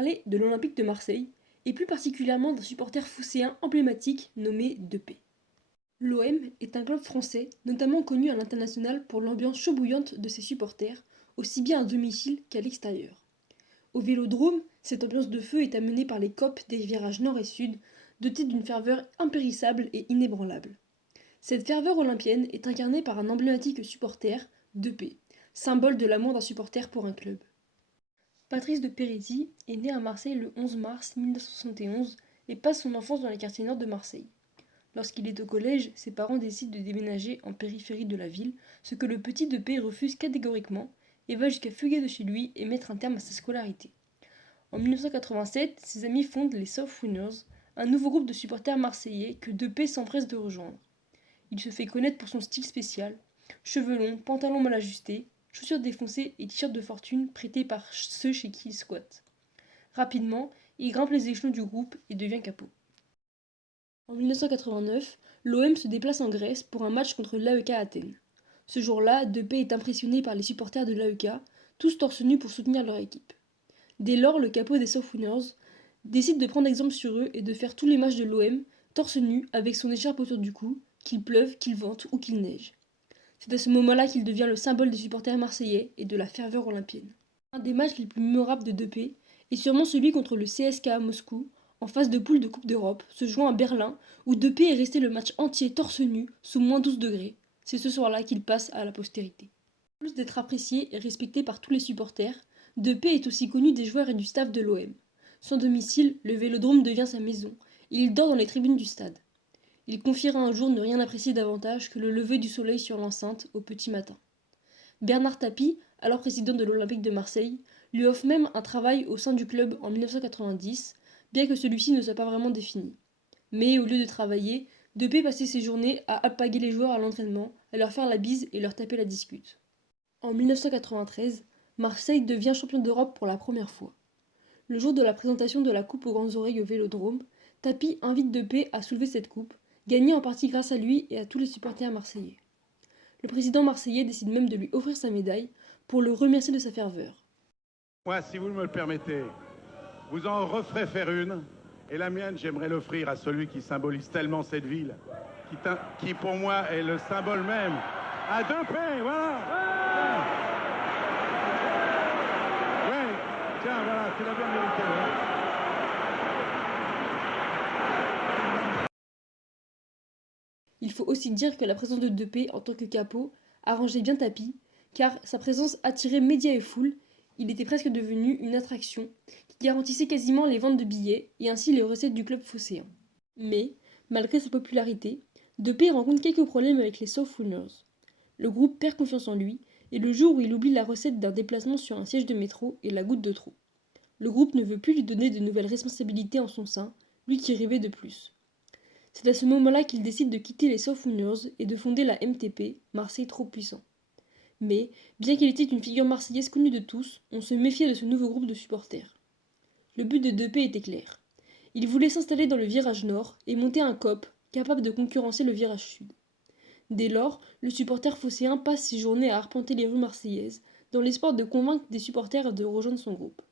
parler de l'Olympique de Marseille, et plus particulièrement d'un supporter phocéen emblématique nommé Depay. L'OM est un club français, notamment connu à l'international pour l'ambiance chaud bouillante de ses supporters, aussi bien à domicile qu'à l'extérieur. Au Vélodrome, cette ambiance de feu est amenée par les copes des virages nord et sud, dotés d'une ferveur impérissable et inébranlable. Cette ferveur olympienne est incarnée par un emblématique supporter, Depay, symbole de l'amour d'un supporter pour un club. Patrice de Périsy est né à Marseille le 11 mars 1971 et passe son enfance dans les quartiers nord de Marseille. Lorsqu'il est au collège, ses parents décident de déménager en périphérie de la ville, ce que le petit Depay refuse catégoriquement et va jusqu'à fuguer de chez lui et mettre un terme à sa scolarité. En 1987, ses amis fondent les South Winners, un nouveau groupe de supporters marseillais que Depay s'empresse de rejoindre. Il se fait connaître pour son style spécial, cheveux longs, pantalons mal ajustés, chaussures défoncées et t-shirts de fortune prêtés par ceux chez qui il squatte. Rapidement, il grimpe les échelons du groupe et devient capot. En 1989, l'OM se déplace en Grèce pour un match contre l'AEK Athènes. Ce jour-là, Depay est impressionné par les supporters de l'AEK, tous torse nu pour soutenir leur équipe. Dès lors, le capot des South Winners décide de prendre exemple sur eux et de faire tous les matchs de l'OM torse nu avec son écharpe autour du cou, qu'il pleuve, qu'il vente ou qu'il neige. C'est à ce moment-là qu'il devient le symbole des supporters marseillais et de la ferveur olympienne. Un des matchs les plus mémorables de Depay est sûrement celui contre le CSKA Moscou, en phase de poule de Coupe d'Europe, se jouant à Berlin, où Depay est resté le match entier torse nu, sous moins 12 degrés. C'est ce soir-là qu'il passe à la postérité. En plus d'être apprécié et respecté par tous les supporters, Depay est aussi connu des joueurs et du staff de l'OM. Son domicile, le Vélodrome, devient sa maison, et il dort dans les tribunes du stade. Il confiera un jour ne rien apprécier davantage que le lever du soleil sur l'enceinte au petit matin. Bernard Tapie, alors président de l'Olympique de Marseille, lui offre même un travail au sein du club en 1990, bien que celui-ci ne soit pas vraiment défini. Mais au lieu de travailler, Depay passait ses journées à alpaguer les joueurs à l'entraînement, à leur faire la bise et leur taper la discute. En 1993, Marseille devient champion d'Europe pour la première fois. Le jour de la présentation de la coupe aux grandes oreilles au Vélodrome, Tapie invite Depay à soulever cette coupe, gagnée en partie grâce à lui et à tous les supporters marseillais. Le président marseillais décide même de lui offrir sa médaille pour le remercier de sa ferveur. Moi, si vous me le permettez, vous en referez faire une, et la mienne, j'aimerais l'offrir à celui qui symbolise tellement cette ville, qui pour moi est le symbole même, à Depay, voilà. Ouais, tiens, voilà, tu l'as bien mérité. Ouais. Il faut aussi dire que la présence de Depay en tant que capot arrangeait bien Tapie, car sa présence attirait médias et foule, il était presque devenu une attraction qui garantissait quasiment les ventes de billets et ainsi les recettes du club phocéen. Mais, malgré sa popularité, Depay rencontre quelques problèmes avec les South Winners. Le groupe perd confiance en lui, et le jour où il oublie la recette d'un déplacement sur un siège de métro est la goutte de trop. Le groupe ne veut plus lui donner de nouvelles responsabilités en son sein, lui qui rêvait de plus. C'est à ce moment-là qu'il décide de quitter les South Winners et de fonder la MTP, Marseille Trop Puissant. Mais, bien qu'il était une figure marseillaise connue de tous, on se méfiait de ce nouveau groupe de supporters. Le but de Depay était clair. Il voulait s'installer dans le virage nord et monter un COP capable de concurrencer le virage sud. Dès lors, le supporter phocéen passe ses journées à arpenter les rues marseillaises, dans l'espoir de convaincre des supporters de rejoindre son groupe.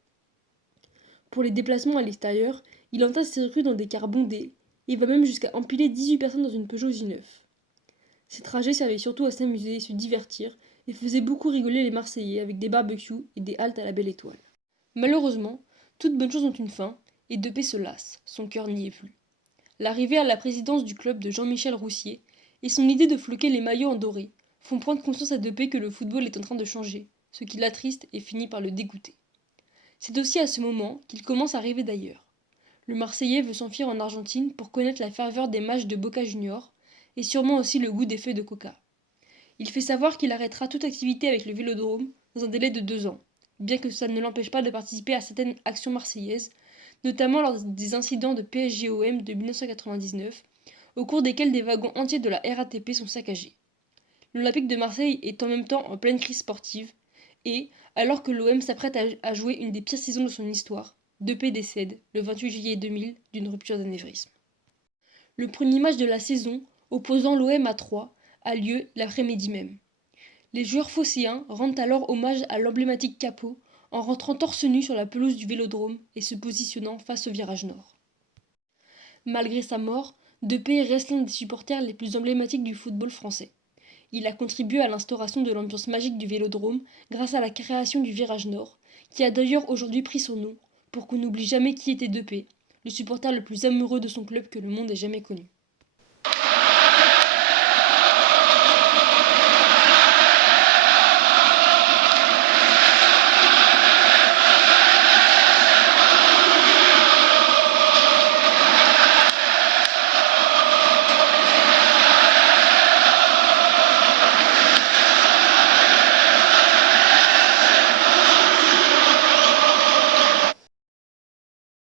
Pour les déplacements à l'extérieur, il entasse ses recrues dans des cars bondés, et va même jusqu'à empiler 18 personnes dans une Peugeot J9. Ces trajets servaient surtout à s'amuser et se divertir, et faisaient beaucoup rigoler les Marseillais avec des barbecues et des haltes à la Belle Étoile. Malheureusement, toutes bonnes choses ont une fin, et Depay se lasse, son cœur n'y est plus. L'arrivée à la présidence du club de Jean-Michel Roussier et son idée de floquer les maillots en doré font prendre conscience à Depay que le football est en train de changer, ce qui l'attriste et finit par le dégoûter. C'est aussi à ce moment qu'il commence à rêver d'ailleurs. Le Marseillais veut s'enfuir en Argentine pour connaître la ferveur des matchs de Boca Juniors et sûrement aussi le goût des feux de coca. Il fait savoir qu'il arrêtera toute activité avec le Vélodrome dans un délai de 2 ans, bien que ça ne l'empêche pas de participer à certaines actions marseillaises, notamment lors des incidents de PSG-OM de 1999, au cours desquels des wagons entiers de la RATP sont saccagés. L'Olympique de Marseille est en même temps en pleine crise sportive, et, alors que l'OM s'apprête à jouer une des pires saisons de son histoire, Depay décède, le 28 juillet 2000, d'une rupture d'anévrisme. Le premier match de la saison, opposant l'OM à Troyes, a lieu l'après-midi même. Les joueurs phocéens rendent alors hommage à l'emblématique capot en rentrant torse nu sur la pelouse du Vélodrome et se positionnant face au virage nord. Malgré sa mort, Depay reste l'un des supporters les plus emblématiques du football français. Il a contribué à l'instauration de l'ambiance magique du Vélodrome grâce à la création du virage nord, qui a d'ailleurs aujourd'hui pris son nom, pour qu'on n'oublie jamais qui était Depay, le supporter le plus amoureux de son club que le monde ait jamais connu.